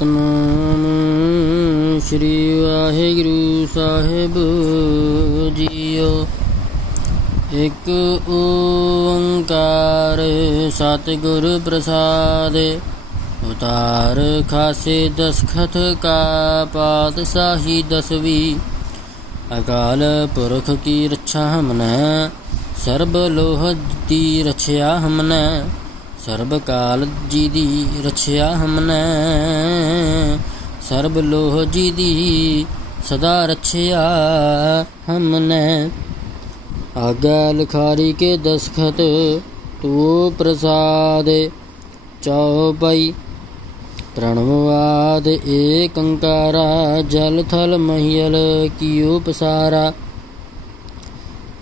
सतनाम श्री वाहिगुरु साहिब जीओ। एक ओंकार सतगुर प्रसाद, उतार खासे दसखत का पातशाही दसवीं। अकाल पुरख की रक्षा हमने, सर्ब लोह दी रक्षा हमने। सर्ब काल जी दी रक्षा हमने, सर्ब लोह जी दी सदा रक्षा हमने। आज्ञा लिखारी के दसखत तू प्रसाद, चौपाई प्रणववाद एक अंकारा। जल थल महियल कियो पसारा,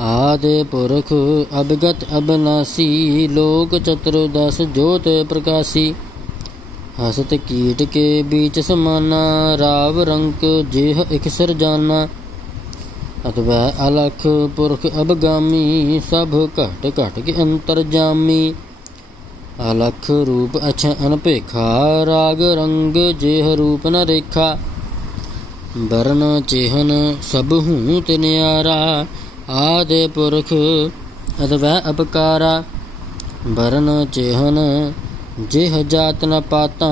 आदि पुरख अवगत अविनाशी। लोक चतुर्दश ज्योत प्रकाशी, हसत कीट के बीच समाना। राव रंक जेह इकसर जाना, अतवै अलख पुरख अबगामी। सब घट घट के अंतरजामी, अलख रूप अच्छा अनपेखा। राग रंग जेह रूप न रेखा, वर्ण चेहन सब हूँ न्यारा। आदि पुरख अद्वै अपकारा, वर्ण चेहन जेह जात न पाता।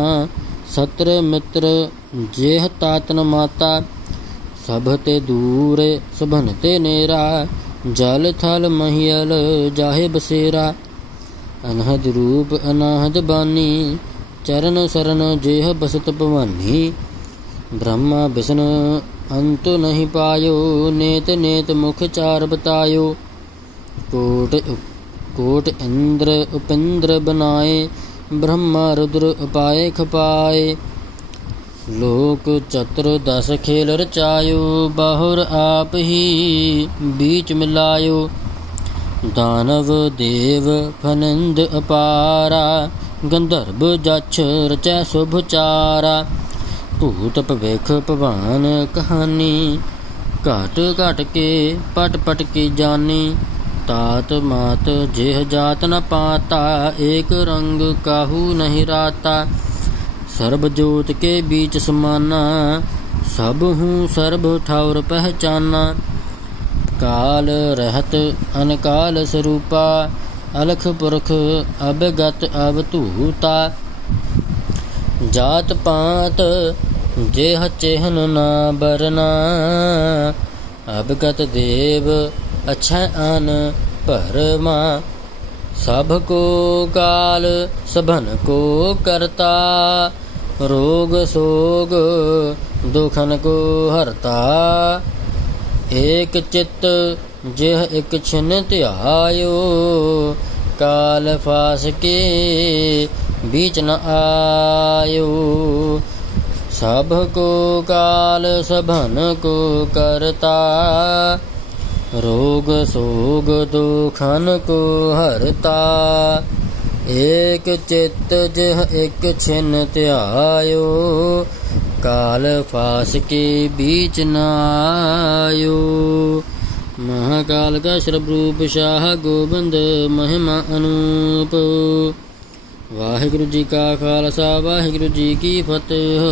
सत्र मित्र जेह तात न माता, सब ते दूर सभन ते नेरा। जल थल महियल जाहे बसेरा, अनहद रूप अनाहद बानी। चरण शरण जेह बसत भवानी, ब्रह्मा विष्णु अंत नहीं पायो। नेत नेत मुख चार बतायो, कोट कोट इंद्र उपेंद्र बनाए। ब्रह्मा रुद्र उपाय खपाए, लोक चतुर दस खेल रचायो। बाहुर आप ही बीच मिलायो, दानव देव फनिंद अपारा। गंधर्व जक्ष रचै शुभ चारा, भूत भविख भवान कहानी। घट घट के पट पट की जानी, तात मात जेह जात न पाता। एक रंग काहू नहीं राता, सर्ब जोत के बीच समाना। सब हूँ सर्ब ठाउर पहचाना, काल रहत अनकाल स्वरूपा। अलख पुरख अवगत अवधूता, जात पात जेह चेहन ना बरना। अवगत देव अक्षय आन परमा, सब को काल सभन को करता। रोग सोग दुखन को हरता, एक चित्त जेह एक छिन त्यायो। काल फास के बीच न आयो, सब को काल सभन को करता। रोग सोग दुखन को हरता, एक चित्त जेह एक छिन त्यायो। काल फास के बीच न आयो। महाकाल का सर्वरूप शाह गोबिंद महिमा अनूप। वाहिगुरु जी का खालसा वाहिगुरु जी की फतेह।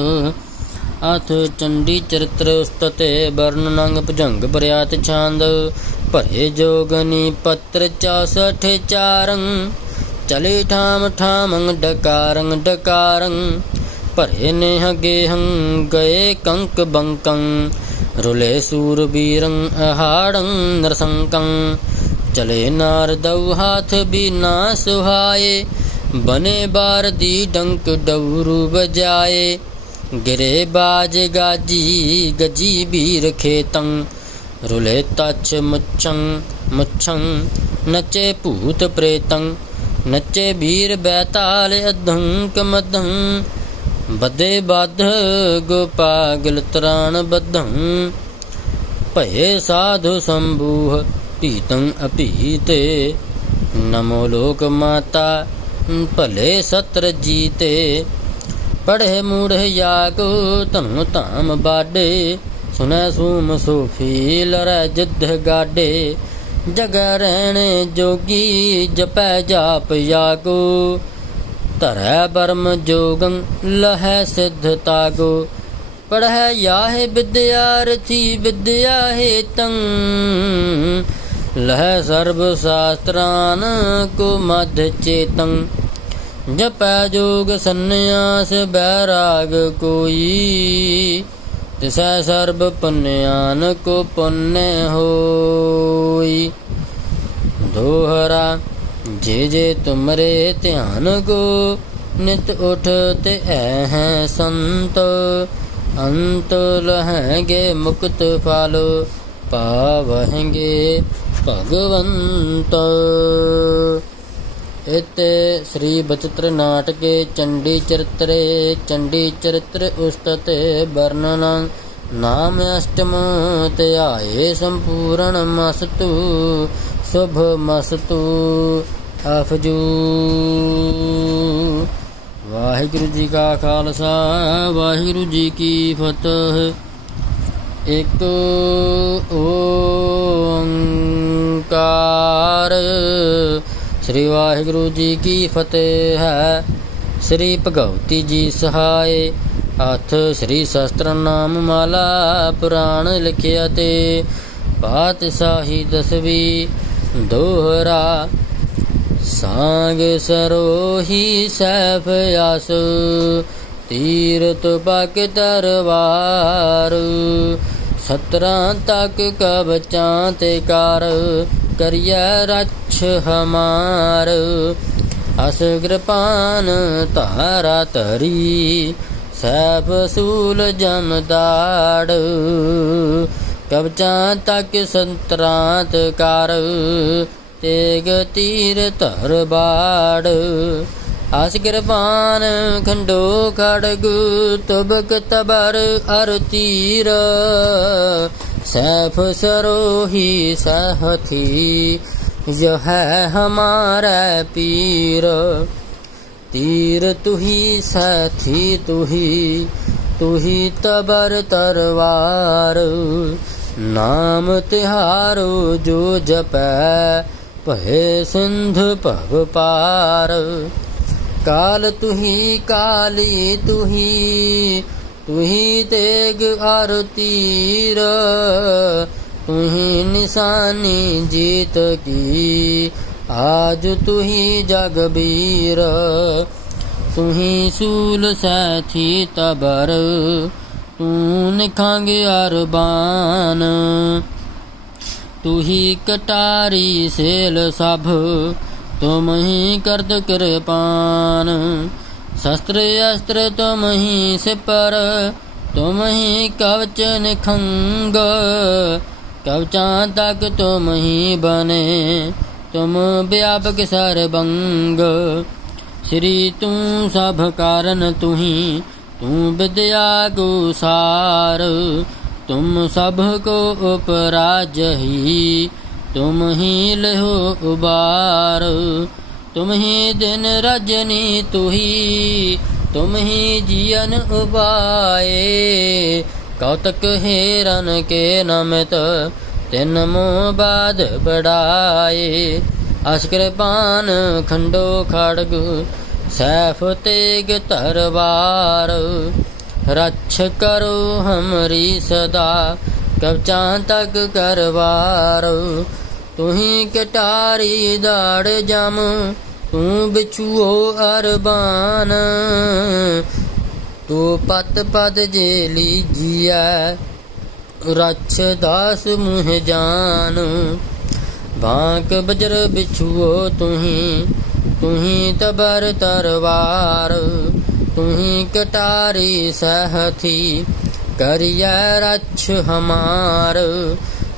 अथ चंडी चरित्र उस्तते वर्णनंग भुजंग बरियात छांद। भरे जोगनी पत्र 64 चारंग, चले ठाम ठामंग डकारंग डकारंग। भरे नेह गेहं गए कंक बंकं, रुले सूरबीरं अहाड़ं नरसंकं। चले नारदौ हाथ बिना सुहाए, बने बारदी डंक डवरू बजाए। गिरे बाज गाजी गजी बीर खेतं, रुले तछ मुच्छं मुच्छं। नचे भूत प्रेतं, नचे बीर बैताल अधंक मधं। बदे बाध गोपागल त्राण बद्धं, भये साधु शंभुः पीतं अपीते। नमो लोक माता भले सत्र जीते। पढ़े मूढ़ याग तनु ताम बाडे, सुनै सूम सोफी लरै जिद्ध गाडे। जग रहने जोगी जपै जाप यागो, ਧਰੈ ਬਰਮ ਜੋਗੰ ਲਹੈ ਸਿੱਧ ਤਾਗੋ। ਪੜ੍ਹੈ ਯਾਹੇ ਵਿਦਿਆਰਥੀ ਵਿਦਿਆ ਹੇਤੰ ਲਹੈ ਸਰਬ ਸ਼ਾਸਤਰਾਨ ਕੋ ਮਧ ਚੇਤੰ। ਜਪੈ ਜੋਗ ਸੰਨਿਆਸ ਬੈਰਾਗ ਕੋਈ ਤਿਸੈ ਸਰਬ ਪੁੰਨਿਆਨ ਕੋ ਪੁੰਨਿ ਹੋਈ। ਦੋਹਰਾ ਜੇ ਜੇ ਤੁਮਰੇ ਧਿਆਨ ਕੋ ਨਿਤ ਉਠ ਤੇ ਹੈ ਸੰਤ। ਅੰਤ ਲਹੈਂਗੇ ਮੁਕਤ ਫਲ ਪਾਵਹਿੰਗੇ ਭਗਵੰਤ। ਇਤੇ ਸ੍ਰੀ ਬਚਿੱਤਰ ਨਾਟਕੇ ਚੰਡੀ ਚਰਿਤਰੇ ਚੰਡੀ ਚਰਿਤ੍ਰ ਉਸਤਤ ਵਰਣਨ ਨਾਮ ਅਸ਼ਟਮ ਧਿਆਏ ਸੰਪੂਰਨ ਮਸਤੂ ਸ਼ੁਭ ਮਸਤੂ ਅਫਜੂ। ਵਾਹਿਗੁਰੂ ਜੀ ਕਾ ਖਾਲਸਾ ਵਾਹਿਗੁਰੂ ਜੀ ਕੀ ਫਤਿਹ। ਇਕ ਓੰਕਾਰ। ਸ੍ਰੀ ਵਾਹਿਗੁਰੂ ਜੀ ਕੀ ਫਤਿਹ ਹੈ। ਸ੍ਰੀ ਭਗਵਤੀ ਜੀ ਸਹਾਏ। ਹੱਥ ਸ੍ਰੀ ਸ਼ਸਤਰ ਨਾਮ ਮਾਲਾ ਪੁਰਾਣ ਲਿਖਿਆ ਤੇ ਪਾਤਸ਼ਾਹੀ ਦਸਵੀਂ। ਦੋਹਰਾ ਸਾਂਗ ਸਰੋਹੀ ਸੈਫ ਆਸ ਤੀਰ ਤੁਪਕ ਤਰਵਾਰ। ਸਤਰਾਂ ਤੱਕ ਕਵਚਾਂ ਤੇ ਕਰ ਕਰਿਐ ਰਛ ਹਮਾਰ। ਅਸ ਕਿਰਪਾਨ ਧਾਰਾ ਧਰੀ ਸੈਫ ਸੂਲ ਜਮਦਾੜ। ਕਵਚਾਂ ਤੱਕ ਸੰਤਰਾਂਤ ਕਰ ਤੇਗ ਤੀਰ ਧਰ ਬਾੜ। ਅਸ ਕਿਰਪਾਨ ਖੰਡੋ ਖੜਗ ਤੁਬਕ ਤਬਰ ਅਰ ਤੀਰ। ਸੈਫ ਸਰੋਹੀ ਸਹਥੀ ਜੋ ਹੈ ਹਮਾਰਾ ਪੀਰ। ਤੀਰ ਤੁਹੀ ਸਾਥੀ ਤੁਹੀ ਤਬਰ ਤਰਵਾਰ। ਨਾਮ ਤਿਹਾਰੋ ਜੋ ਜਪੈ ਭਏ ਸਿੰਧ ਭਵ ਪਾਰ। ਕਾਲ ਤੁਹੀ ਕਾਲੀ ਤੁਹੀ ਤੇਗ ਅਰ ਤੀਰ। ਤੁਹੀ ਨਿਸ਼ਾਨੀ ਜੀਤ ਕੀ ਆਜ ਤੁਹੀ ਜਗਬੀਰ। ਤੁਹੀ ਸੂਲ ਸਾਥੀ ਤਬਰ ਤੂੰ ਨਿਖੰਗ ਅਰਬਾਨ। ਤੁਹੀ ਕਟਾਰੀ ਸੇਲ ਸਭ ਤੁਮ ਹੀ ਕਰਤ ਕਿਰਪਾਨ। ਸ਼ਸਤਰ ਅਸਤਰ ਤੁਮ ਹੀ ਸਿਪਰ ਤੁਮ ਹੀ ਕਵਚ ਨਿਖੰਗ। ਕਵਚਾਂ ਤੱਕ ਤੁਮ ਹੀ ਬਨੇ ਤੁਮ ਵਿਆਪਕ ਸਰਬੰਗ। ਸ੍ਰੀ ਤੂੰ ਸਭ ਕਾਰਨ ਤੁਹੀ ਤੂੰ ਵਿਦਿਆ ਕੋ ਸਾਰ। ਤੁਮ ਸਭ ਕੋ ਉਪਰਾਜਹੀ ਤੁਮ ਹੀ ਲਿਹੋ ਉਬਾਰ। ਤੁਮ ਹੀ ਦਿਨ ਰਜਨੀ ਤੁਮ ਹੀ ਜੀਵਨ ਉਬਾਏ। ਕੌਤਕ ਹਿਰਨ ਕੇ ਨਮਿਤ ਤਿਨ ਮੋਹ ਬਾਦ ਬੜਾਏ। ਅਸ ਕਿਰਪਾਨ ਖੰਡੋ ਖੜਗ ਸੈਫ ਤੇਗ ਤਰਵਾਰ। ਰਛ ਕਰੋ ਹਮਰੀ ਸਦਾ ਕਵਚਾਂ ਤੱਕ ਕਰਵਾਰ। ਤੁਹੀ ਕਟਾਰੀ ਦਾੜ ਜਮ ਤੂੰ ਬਿਛੂਓ ਅਰਬਾਨ। ਤੂੰ ਪਤ ਪਦ ਜੇ ਲੀਜੀਐ ਰਛ ਦਾਸ ਮੁਹ ਜਾਨ। ਬਾਂਕ ਬਜਰ ਬਿਛੂਓ ਤੁਹੀ ਤਬਰ ਤਰਵਾਰ। ਤੁਹੀ ਕਟਾਰੀ ਸਹਥੀ ਕਰਿਐ ਰਛ ਹਮਾਰ।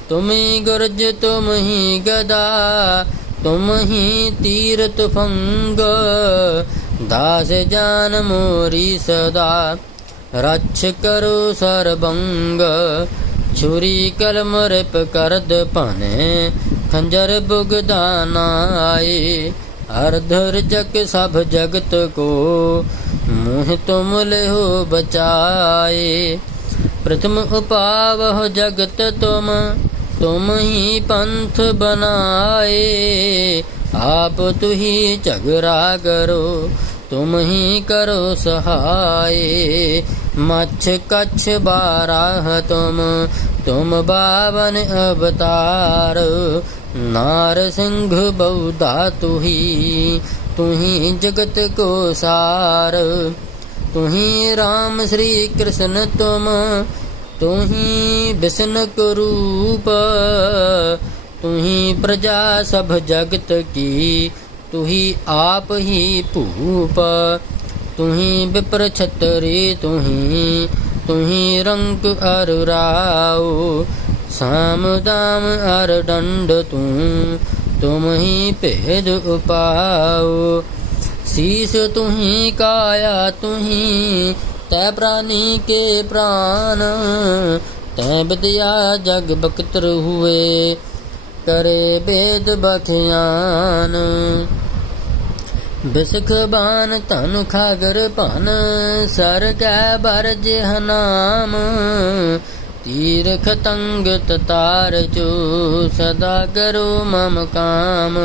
ਤੁਮੀ ਗੁਰਜ ਤੁਮ ਹੀ ਗਦਾ ਤੁਮ ਹੀ ਤੀਰ ਤੁਫੰਗ। ਦਾਸ ਜਾਨ ਮੋਰੀ ਸਦਾ ਰਛ ਕਰੋ ਸਰਬੰਗ। ਛੁਰੀ ਕਲਮ ਰਿਪ ਕਰਦ ਭਾਨੇ ਖੰਜਰ ਬੁਗਦਾ ਨਾਏ। ਅਰਧਰ ਜਗ ਸਭ ਜਗਤ ਕੋ ਮੁਹ ਤੁਮ ਲਿਹੋ ਬਚਾਏ। ਪ੍ਰਥਮ ਉਪਾਵਹੁ ਜਗਤ ਤੁਮ ਹੀ ਪੰਥ ਬਨਾਏ। ਆਪ ਤੁਹੀ ਝਗੜਾ ਕਰੋ तुम ही करो सहाय। मच्छ कच्छ बाराह तुम बावन अवतार। नार सिंह बौदा तुही जगत को सार। तुही राम श्री कृष्ण तुही विष्णु को रूप। तुही प्रजा सब जगत की तुही आप ही भूप। तुही विप्र छतरी तुही रंक अर राव। साम दाम अर दंड तुम ही भेद उपाओ। शीस तुही काया तुही तै प्राणी के प्राण। तै विद्या जग बख्तर हुए करे वेद बख्यान। बिसख बान धनु खागर भन सर कै बर जेह नाम। तीर खतंग तार जो सदा करो मम काम।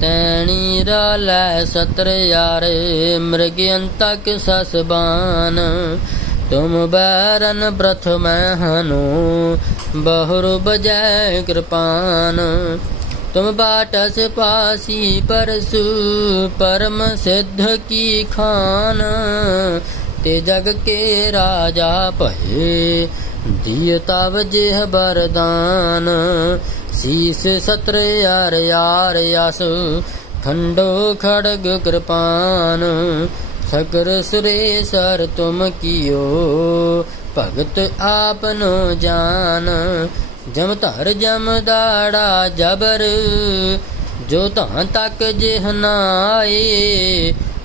तैणी रालै सत्र यार मृगयंतक ससबान। तुम बैरन प्रथम हनु बहुर बजै कृपान। तुम बाटस पासी परसु परम सिद्ध की खान। ते जग के राजा भये दिय तव जेह बरदान। शीस सत्र यार यार यस खंडो खड़ग कृपान। सकर सुरेसर तुम कियो भगत आपनो जान। जम धर जम दाड़ा जबर जो तां तक जेह नाए।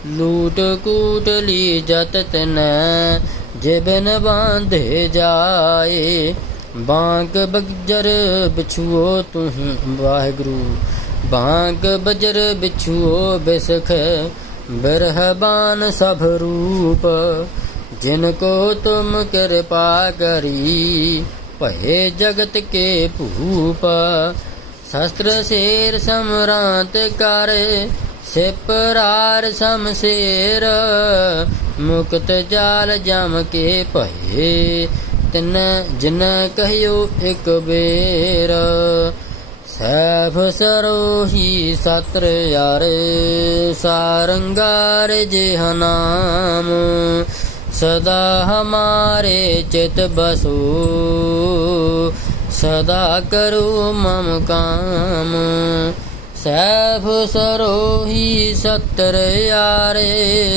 लूट कूट ली जत तनै जिबिन बांधे जाए। बांक बजर बिछुओ तुही वाहिगुरु। बांक बजर बिछुओ बिसख बिरहबान सब रूप। जिनको तुम कृपा करी भये जगत के भूप। शस्त्र शेर सम्रांत कर सिपरार शमशेर। मुक्त जाल जम के भये तिन जिन कहियो एक बेर। सैफ सरोही सत्र यार सारंगार जेह नाम। सदा हमारे चित बसो सदा करो मम काम। सैफ सरोही सत्र यारे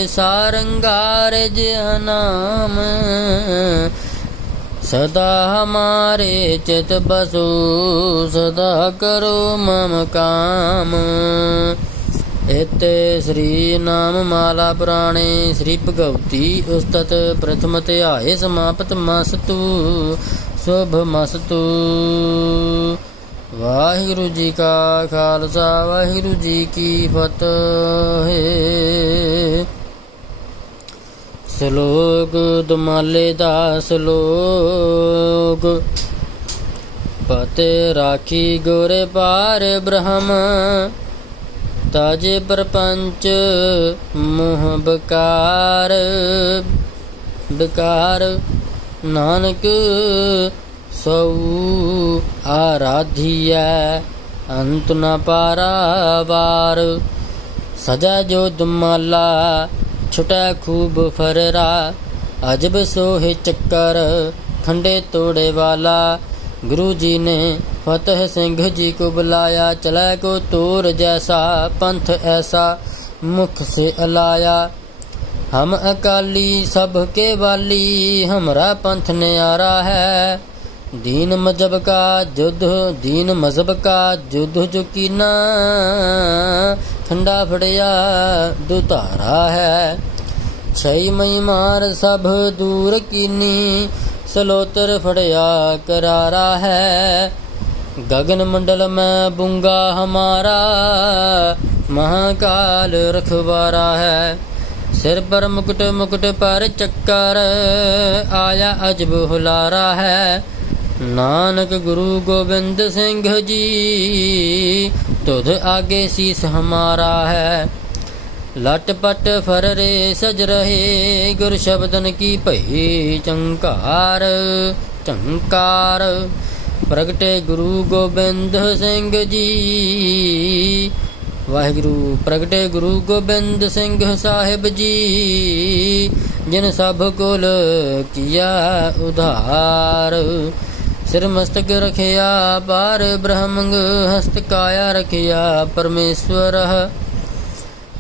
सारंगार जेह नाम। सदा हमारे चित बसो सदा करो मम काम। इत श्री नाम माला पुराणे श्री भगवती उस्तत प्रथम अध्याय समाप्त। मस्तु शुभ मस्तु। वाहिगुरु जी का खालसा वाहिगुरु जी की फतेह। श्लोक दुमाले दा श्लोक। पते राखी गुर पार ब्रह्म ताजे प्रपंच मोह बकार। बेकार नानक सौ आराधिया अंत न पारावार। सजा जो दुमाला छुटा खूब फररा। अजब सोहे चक्कर खंडे तोड़े वाला। गुरु जी ने फतेह सिंह जी को बुलाया। चला को तोर जैसा पंथ ऐसा मुख से अलाया। हम अकाली सब के वाली हमरा पंथ न्यारा है। दीन मजहब का युद्ध जो कीना। ठंडा फड़िया दुतारा है। छई मई मार सब दूर कीनी। सलोतर फड़िया करारा है। गगन मंडल में बुंगा हमारा। महाकाल रखवारा है। सिर पर मुकुट मुकुट पर चक्कर आया अजब हुलारा है। नानक गुरु गोविंद सिंह जी तुध आगे शीस हमारा है। लट पट फररे सज रहे गुर शब्दन की भई चंकार चंकार। प्रगटे गुरु गोबिंद सिंह जी वाहिगुरु। प्रगटे गुरु गोबिंद सिंह साहिब जी जिन सब कुल किया उधार। सिर मस्तक रखिया पार ब्रह्मंग हस्त काया रखिया परमेश्वर।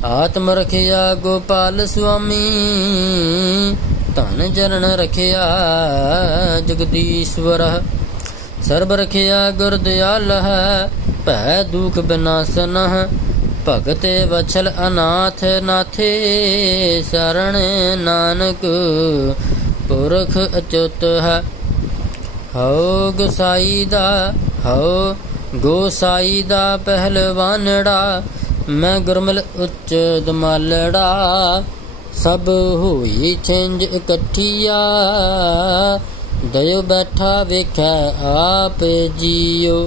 आत्म रखिया गोपाल स्वामी धन चरण रखिया जगदीश्वर। सर्ब रखिया गुरदयाल भै दुख विनाशन। भगत वत्सल अनाथ नाथे शरण नानक पुरख अच्युत है। हौ गोसाई दा हौ गोसाई दा पहलवानड़ा मैं गुरमल उच्च दमालड़ा। सब होई छिंज इकट्ठिया दयो बैठा वेखै आप जियो।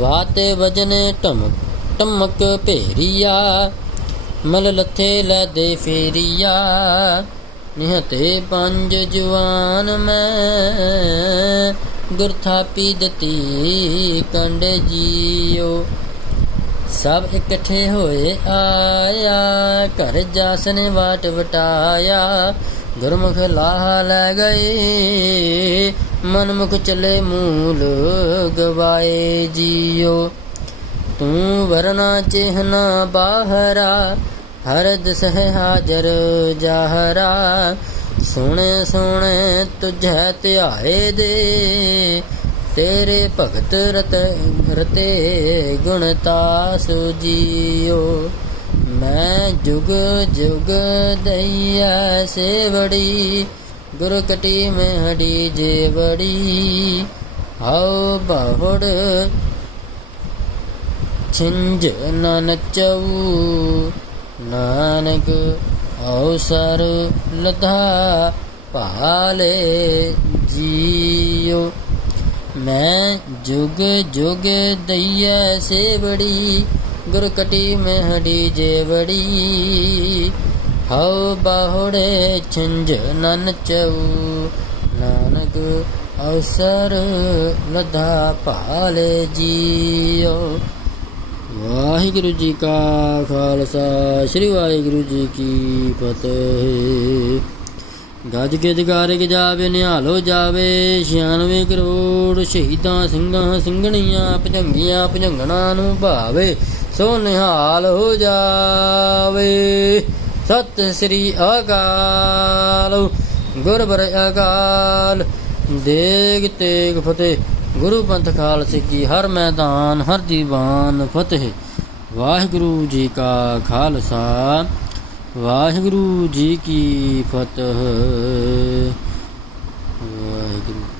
वाते वजने टमक टमक भेरिया मल लथे लै दे फेरिया। निहते पंज जवान मैं गुर थापी दती कंड जियो। सब इकट्ठे होए आया घर जासन वाट वटाया। गुरमुख लाह लै गए मनमुख चले मूल गवाए जियो। तू वरना चिहना बाहरा हर दसह हाजर जाहरा। सोने सोने तुझै ध्याए दे तेरे भगत रते गुणतास जियो। मैं जुग जुग दैया सेवड़ी गुरु कटी में हडी जेवड़ी। आओ बाहुड़ छिंज न नचऊ नानक अवसर लधा पाले जियो। मैं जुग जुग दैया सेवड़ी गुरु कटी में हडी जेवड़ी। हौ बाहुड़े छिंज न नचऊ नानक अवसर लधा पाले जियो। वाहिगुरु जी का खालसा श्री वाहिगुरु जी की फतेह। गज के जगारे के जावे निहालो जावे 96 करोड़ शहीदां ਸਿੰਘਾਂ ਸਿੰਘਣੀਆਂ ਭਜੰਗੀਆਂ ਭਜੰਗਣਾ ਨੂੰ ਭਾਵੇ ਸੋ ਨਿਹਾਲ ਹੋ ਜਾਵੇ। ਸਤਿ ਸ੍ਰੀ ਅਕਾਲ ਗੁਰਬਰ ਅਕਾਲ ਦੇਗ ਤੇਗ ਫਤਿਹ। गुरु पंथ खालसे की हर मैदान हर दीवान फतेह। वाहिगुरु जी का खालसा वाहिगुरु जी की फतेह। वाहिगुरु।